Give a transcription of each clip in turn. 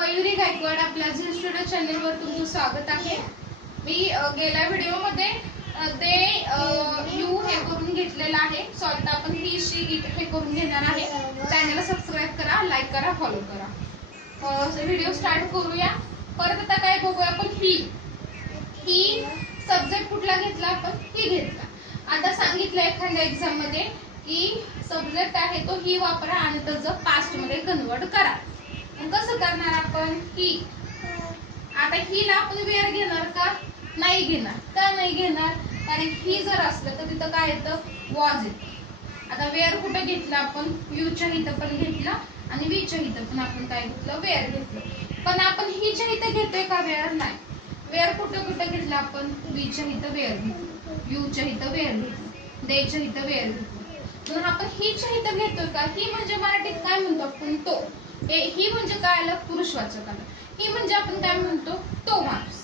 मयुरी गायकवाड आपल्या Zee studio चॅनलवर तुमचं स्वागत आहे। मी गेल्या व्हिडिओमध्ये ते यू हे करून घेतलेलं आहे। सो आता आपण ही शी इट हे करून घेणार आहे। चॅनलला सबस्क्राइब करा, लाईक करा, फॉलो करा। व्हिडिओ स्टार्ट करूया। परत आता काय बघूया आपण ही सब्जेक्ट कुठला घेतला आपण ही घेतला। आता सांगितलं एखाद्या एक्झाम मध्ये की सब्जेक्ट आहे तो ही वापरा आणि त्याचं पास्ट मध्ये कन्वर्ट करा। कसं करणार आपण ही आता हीला आपण वेर घेणार का नाही घेणार? का नाही घेणार? कारण ही जर असलं तर तिथं काय येतं वॉज येतं। आता वेर कुठे घेतलं आपण यूच्या इथं पण घेतलं आणि वीच्या इथं पण आपण काय घेतलं वेर घेतलं। पण आपण हीच्या इथं घेतोय का वेर? नाही। वेर कुठे कुठे घेतलं आपण वीच्या इथं वेर घेतलं, यूच्या इथं वेर घेतलं, देच्या इथं वेर घेतलं। पण आपण हीच्या इथं घेतोय का? ही म्हणजे मराठीत काय म्हणतो आपण तो। ही म्हणजे काय आलं पुरुषवाचक आलं। ही म्हणजे आपण काय म्हणतो तो माणूस,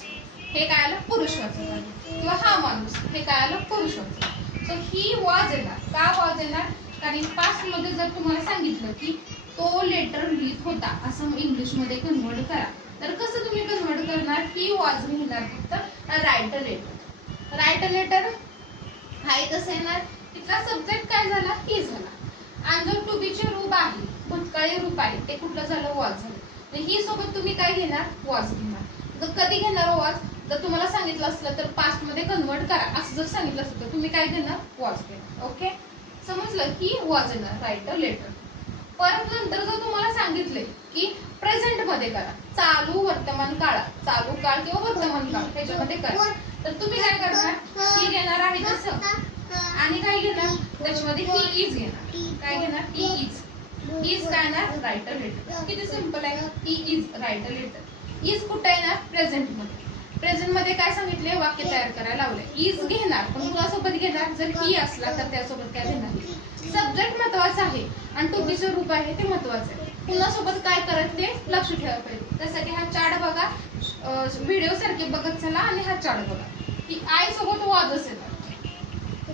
हे काय आलं पुरुषवाचक आलं। किंवा हा माणूस हे काय आलं पुरुषवाचक। सो ही वॉज येणार का? वॉज येणार कारण पास्ट मध्ये जर तुम्हाला सांगितलं की तो लेटर लिहित होता असं इंग्लिश मध्ये कन्वर्ट करा, तर कसं तुम्ही कन्वर्ट करणार? ही वॉज घेणार फक्त write a letter. Write a letter हाय कसं येणार? तिथला सब्जेक्ट काय झाला ही झाला आणि जो टू बीचे रूप आहे भूतकाळी रूप आहे ते कुठलं झालं वॉज झालं। तर ही सोबत तुम्ही काय घेणार वॉज घेणार। जर कधी घेणार वॉज? जर तुम्हाला सांगितलं असलं तर पास्ट मध्ये कन्वर्ट करा असं जर सांगितलं असलं तर तुम्ही काय घेणार वॉज घेणार। ओके समजलं की वॉज येणार राईट अ लेटर। परत नंतर जर तुम्हाला सांगितले की प्रेझेंट मध्ये करा, चालू वर्तमान काळात, चालू काळ किंवा वर्तमान काळ त्याच्यामध्ये करा, तर तुम्ही काय करणार ही घेणार आहे तसं आणि काय घेणार त्याच्यामध्ये ही इज घेणार। काय घेणार ही इज। इज काय ना राईट अ लेटर। किती सिंपल आहे। He is write a letter. Is कुठे येणार प्रेझेंट मध्ये। प्रेझेंट मध्ये काय सांगितले वाक्य तयार करायला लावले। इज घेणार पण कुणासोबत घेणार? जर ही असला तर त्यासोबत काय घेणार? सब्जेक्ट महत्वाचा आहे आणि टू बी चे रूप आहे ते महत्वाचं आहे। कुणासोबत काय करायचं ते लक्ष ठेवायला पाहिजे। त्यासाठी हा चार्ट बघा, व्हिडिओ सारखे बघत चला आणि हा चार्ट बघा की आय सोबत वॉज असेल,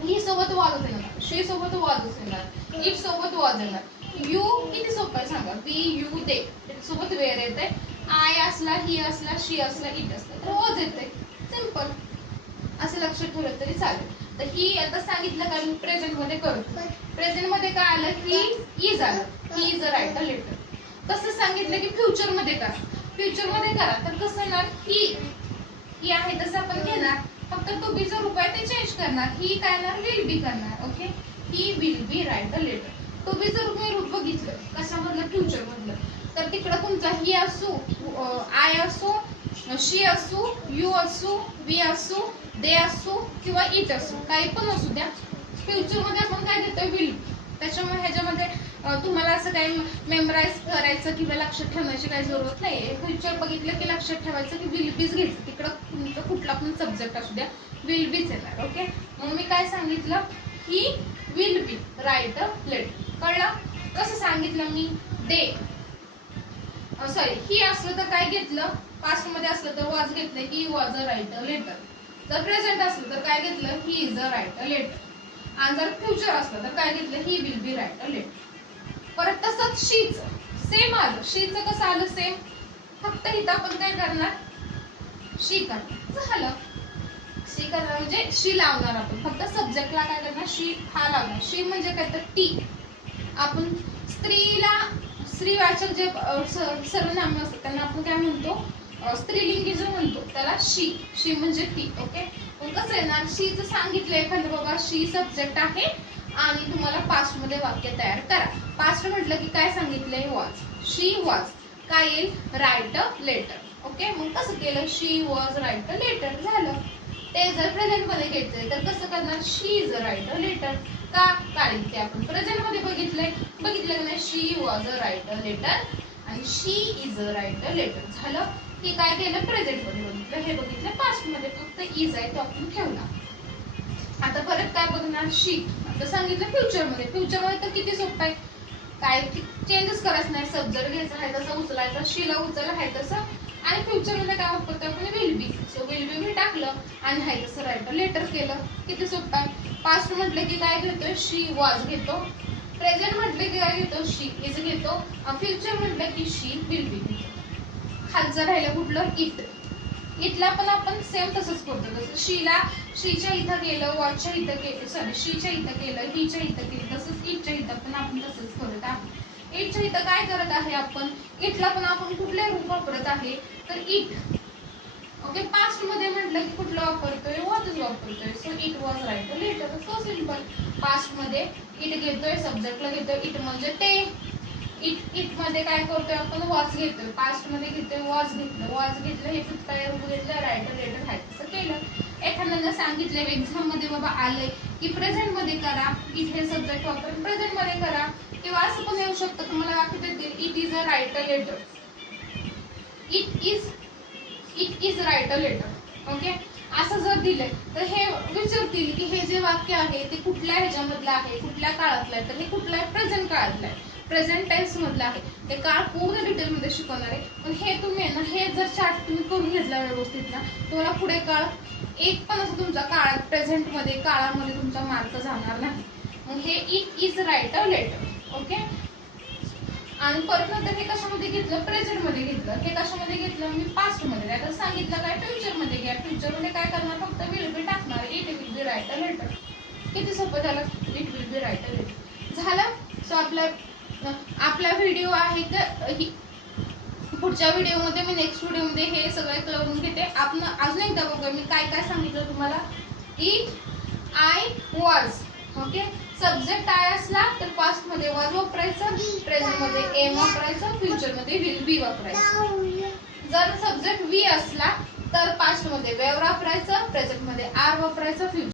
ही सोबत वॉज येणार, शी सोबत वॉज येणार, इट सोबत वॉज येणार। यू किती सोपं आहे सांगा। वी यू दे सोबत वेर येते। आय असला, ही असला, शी असला, इट असला तर वॉज येते। सिंपल असं लक्षात ठेवलं तरी चालेल। तर ही आता सांगितलं का मी प्रेझेंट मध्ये करतो। प्रेझेंट मध्ये काय आलं की इज आलं, he is write a letter. कसं सांगितलं की फ्युचर मध्ये करा, फ्युचर मध्ये करा तर कसं येणार ही आहे तसं आपण घेणार, फक्त टू बी चं रूप आहे ते चेंज करणार। ही काय करणार विल बी करणार। Okay he will be write a letter. To be चं रूप बघितलं कशामधलं फ्युचर मधलं, तर तिकडं तुमचा ही असू, आय असू, शी असू, यू असू, वी असू, दे असू किंवा इट असू, काही पण असू द्या, फ्युचर मध्ये आपण काय देतोय विल बी। त्याच्यामुळे ह्याच्यामध्ये तुम्हाला असं काही मेमराईज करायचं किंवा लक्षात ठेवण्याची काही जरूरत नाही। फ्युचर बघितलं की लक्षात ठेवायचं की विल बीच घ्यायचं, तिकडं तुमचं कुठला पण सब्जेक्ट असू द्या विल बीच येणार। ओके मग मी काय सांगितलं he will be write a letter. कळलं कसं सांगितलं मी? दे सॉरी ही असलं तर काय घेतलं, पास्ट मध्ये असलं तर वॉज घेतलं, he was a write a letter. जर प्रेझेंट असलं तर काय घेतलं he is a write a letter. आणि जर फ्युचर असलं तर काय घेतलं he will be write a letter. परत तसंच शीच सेम आलं। शीच कसं आलं सेम, फक्त इथं आपण काय करणार शी करणार झालं। शी करणार म्हणजे शी लावणार आपण, फक्त सब्जेक्टला काय करणार शी हा लावणार। शी म्हणजे काय तर टी। आपण स्त्रीला स्त्रीवाचक जे सर्वनाम असतात त्यांना आपण काय म्हणतो स्त्रीलिंगी जो म्हणतो त्याला शी। शी म्हणजे ती। ओके मग कसं येणार शीचं सांगितलं एखादं बाबा शी सब्जेक्ट आहे आणि तुम्हाला पास्ट मध्ये वाक्य तयार करा। पास्ट म्हटलं की काय सांगितलंय वॉज, शी वॉज काय येईल राईट अ लेटर। ओके मग कसं केलं she was write a letter झालं। ते जर प्रेझेंट मध्ये घ्यायचंय तर कसं करणार she is a write a letter. का? कारण की आपण प्रेझेंट मध्ये बघितलं की नाही she was a write a letter आणि she is a write a letter झालं। हे काय केलं प्रेझेंट मध्ये बघितलं, हे बघितलं पास्ट मध्ये फक्त इज आहे तो आपण ठेवला। आता परत काय बघणार शी। आता सांगितलं फ्युचर मध्ये, फ्युचर मध्ये तर किती सोपं आहे, काय चेंजेस करायचं नाही, सब्जेक्ट घ्यायचा आहे तसं उचलायचा, शीला उचलला आहे तसं आणि फ्युचर मध्ये काय वापरतो आपण will be. So will be मी टाकलं आणि हाय तसं राईट अ लेटर केलं। किती सोपं आहे। पास्ट म्हटलं की काय घेतो शी वॉज घेतो, प्रेझेंट म्हटलं की काय घेतो शी इज घेतो, फ्युचर म्हटलं की शी विल बी घेतो। खालचं राहिलं कुठलं इट. इटला पण आपण सेम तसंच करतो. जसं शीच्या इथं गेलं, वॉचच्या इथं केलं, सॉरी शीच्या इथं केलं, हिच्या इथं केलं, तसंच इटच्या इथं पण आपण तसंच करत आहे. इटच्या इथं काय करत आहे आपण, इटला पण आपण कुठले रूप वापरत आहे तर इट. ओके, पास्ट मध्ये म्हटलं की कुठलं वापरतोय, वॉजच वापरतोय. So it was writer letter. So simple. Past मध्ये इट घेतोय, सब्जेक्टला घेतोय इट म्हणजे ते. इट मध्ये काय करतोय आपण, वॉज घेतोय. पास्ट मध्ये घेतोय वॉज घेतलं, वॉज घेतलं, हे काय रूप घेतलं, रायटर लेटर हाय तसं केलं. एखाद्यानं सांगितलं एक्झाम मध्ये बाबा आलंय की प्रेझेंट मध्ये करा, इट हे सब्जेक्ट वापरून प्रेझेंट मध्ये करा, किंवा असं पण येऊ शकतं तुम्हाला वाटत येतील it is a writer letter. It is writer letter. Okay, असं जर दिलंय तर हे विचारतील की हे जे वाक्य आहे ते कुठल्या ह्याच्यामधलं आहे, कुठल्या काळातलं आहे, तर हे कुठल्या प्रेझेंट काळातलं आहे, प्रेझेंट टेन्स मधलं आहे. ते काळ पूर्ण डिटेल मध्ये शिकवणार आहे. पण हे तुम्ही ना, हे जर चार्ट तुम्ही करून घेतला व्यवस्थित ना, तुम्हाला पुढे काळ एक पण असं तुमचा काळात प्रेझेंट मध्ये काळामध्ये तुमचा मार्क जाणार नाही. मग हे it is writer letter. Okay, आणि परत नंतर हे कशामध्ये घेतलं, प्रेझेंट मध्ये घेतलं. हे कशामध्ये घेतलं मी, पास्ट मध्ये. आता सांगितलं काय, फ्युचर मध्ये घ्या. फ्युचर मध्ये काय करणार, फक्त विल बी टाकणार, it will be writer letter. किती सोपं झालं, it will be writer letter झालं. सो आपला व्हिडिओ आहे तर पुढच्या व्हिडिओमध्ये मी नेक्स्ट व्हिडिओमध्ये हे सगळं करून घेते. आपण अजून एकदा बघूया मी काय काय सांगितलं तुम्हाला. It, I, was. Okay, subject I असला तर पास्ट मध्ये वॉज वापरायचं, प्रेझेंट मध्ये एम वापरायचं, फ्युचर मध्ये विल बी वापरायचं. जर सब्जेक्ट वी असला तर पास्ट मध्ये वेर वापरायचं, प्रेझेंट मध्ये आर वापरायचं, फ्युचर